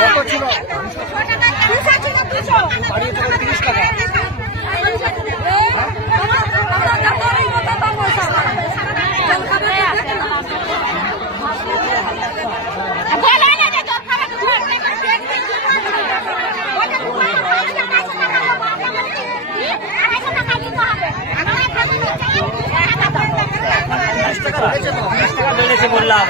কত ছিল? 30 টাকা। বললাম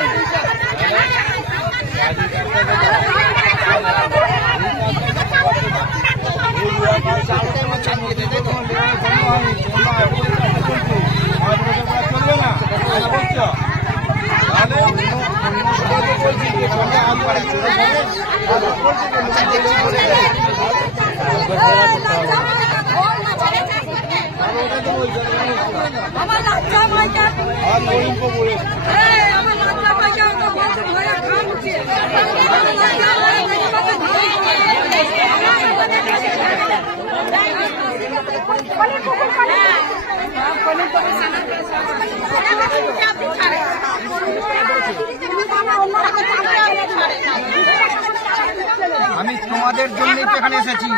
আমি তোমাদের জন্য এখানে এসেছি।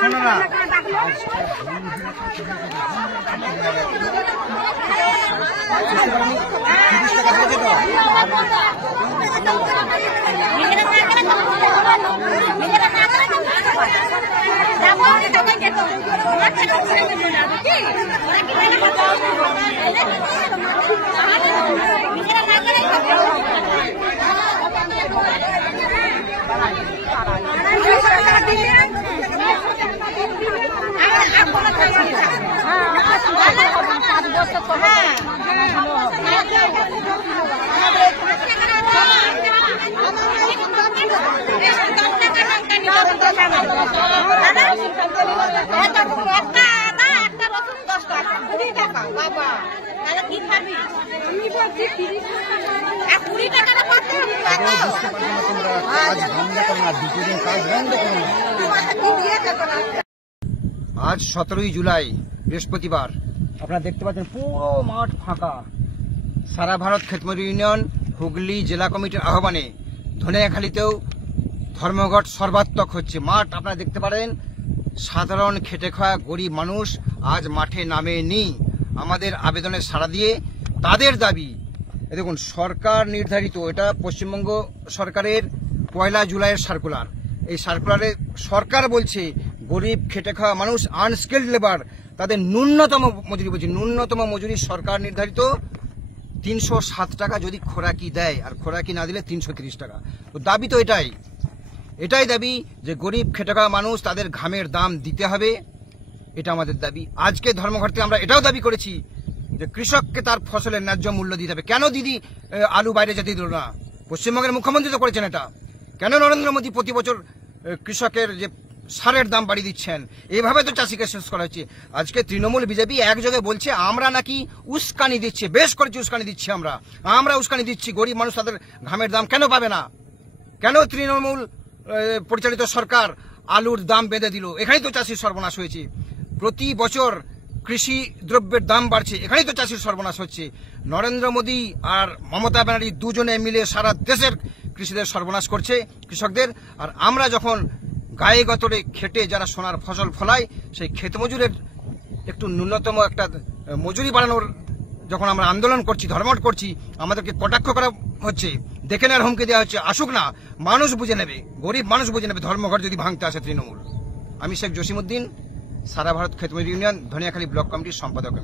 শোনো না, আজ 17 জুলাই বৃহস্পতিবার। আপনারা দেখতে পাচ্ছেন পুরো মাঠ ফাঁকা। সারা ভারত ক্ষেতমজুর ইউনিয়ন হুগলি জেলা কমিটির আহ্বানে ধনিয়াখালীতেও ধর্মঘট সর্বাত্মক হচ্ছে। মাঠ আপনারা দেখতে পারেন, সাধারণ খেটে খাওয়া গরিব মানুষ আজ মাঠে নামেনি। আমাদের আবেদনে সাড়া দিয়ে তাদের দাবি, দেখুন সরকার নির্ধারিত, এটা পশ্চিমবঙ্গ সরকারের 1 জুলাইয়ের সার্কুলার। এই সার্কুলারে সরকার বলছে গরিব খেটে খাওয়া মানুষ, আনস্কিল্ড লেবার, তাদের ন্যূনতম মজুরি, বলছে ন্যূনতম মজুরি সরকার নির্ধারিত 307 টাকা যদি খোরাকি দেয়, আর খোরাকি না দিলে 330 টাকা। তো দাবি তো এটাই দাবি যে গরিব খেটে খাওয়া মানুষ, তাদের ঘামের দাম দিতে হবে, এটা আমাদের দাবি। আজকে ধর্মঘট থেকে আমরা এটাও দাবি করেছি যে কৃষককে তার ফসলের ন্যায্য মূল্য দিতে হবে। কেন দিদি আলু বাইরে যেতে দিল না? পশ্চিমবঙ্গের মুখ্যমন্ত্রী তো করেছেন এটা। কেন নরেন্দ্র মোদী প্রতি বছর কৃষকের যে সারের দাম বাড়িয়ে দিচ্ছেন? এইভাবে তো চাষিকে শেষ করা হচ্ছে। আজকে তৃণমূল বিজেপি একযোগে বলছে আমরা নাকি উস্কানি দিচ্ছে, বেশ করেছি উস্কানি দিচ্ছি, আমরা উস্কানি দিচ্ছি। গরিব মানুষ তাদের ঘামের দাম কেন পাবে না? কেন তৃণমূল পরিচালিত সরকার আলুর দাম বেঁধে দিল? এখানেই তো চাষির সর্বনাশ হয়েছে। প্রতি বছর কৃষি দ্রব্যের দাম বাড়ছে, এখানেই তো চাষির সর্বনাশ হচ্ছে। নরেন্দ্র মোদী আর মমতা ব্যানার্জি দুজনে মিলে সারা দেশের কৃষিদের সর্বনাশ করছে, কৃষকদের। আর আমরা যখন গায়ে গতরে খেটে যারা সোনার ফসল ফলায়, সেই ক্ষেত মজুরের একটু ন্যূনতম একটা মজুরি বাড়ানোর যখন আমরা আন্দোলন করছি, ধর্মঘট করছি, আমাদেরকে কটাক্ষ করা হচ্ছে, দেখে নেওয়ার হুমকি দেওয়া হচ্ছে। আসুক না, মানুষ বুঝে নেবে, গরিব মানুষ বুঝে নেবে ধর্মঘট যদি ভাঙতে আসে তৃণমূল। আমি শেখ জসিমউদ্দিন, সারা ভারত ক্ষেতমজুর ইউনিয়ন ধনিয়াখালী ব্লক কমিটির সম্পাদক।